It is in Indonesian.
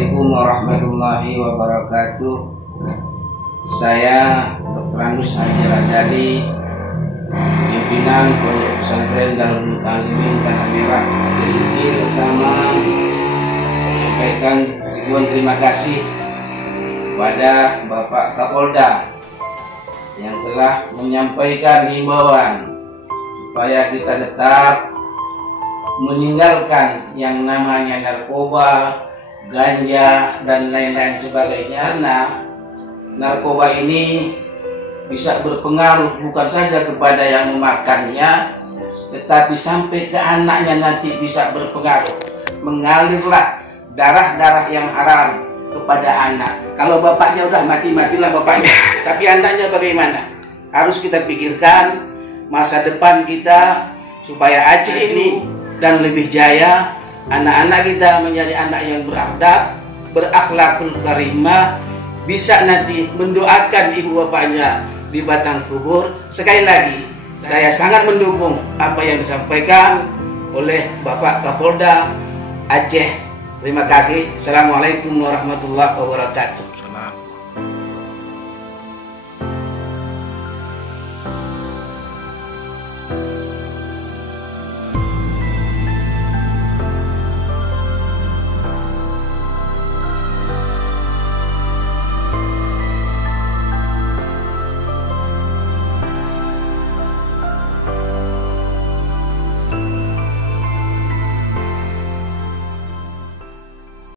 Assalamualaikum warahmatullahi wabarakatuh. Saya Dr. Andus Haji Razali, pimpinan Pondok Pesantren Darul Muta'allimin Tanah Merah Aceh Siti. Pertama, menyampaikan ribuan terima kasih kepada Bapak Kapolda yang telah menyampaikan himbauan supaya kita tetap meninggalkan yang namanya narkoba, ganja, dan lain-lain sebagainya. Nah, narkoba ini bisa berpengaruh bukan saja kepada yang memakannya, tetapi sampai ke anaknya nanti bisa berpengaruh. Mengalirlah darah-darah yang haram kepada anak. Kalau bapaknya udah mati-matilah bapaknya, tapi anaknya bagaimana? Harus kita pikirkan masa depan kita supaya Aceh ini dan lebih jaya, anak-anak kita menjadi anak yang beradab, berakhlakul karimah, bisa nanti mendoakan ibu bapaknya di batang kubur. Sekali lagi, saya sangat mendukung apa yang disampaikan oleh Bapak Kapolda Aceh. Terima kasih. Assalamualaikum warahmatullahi wabarakatuh.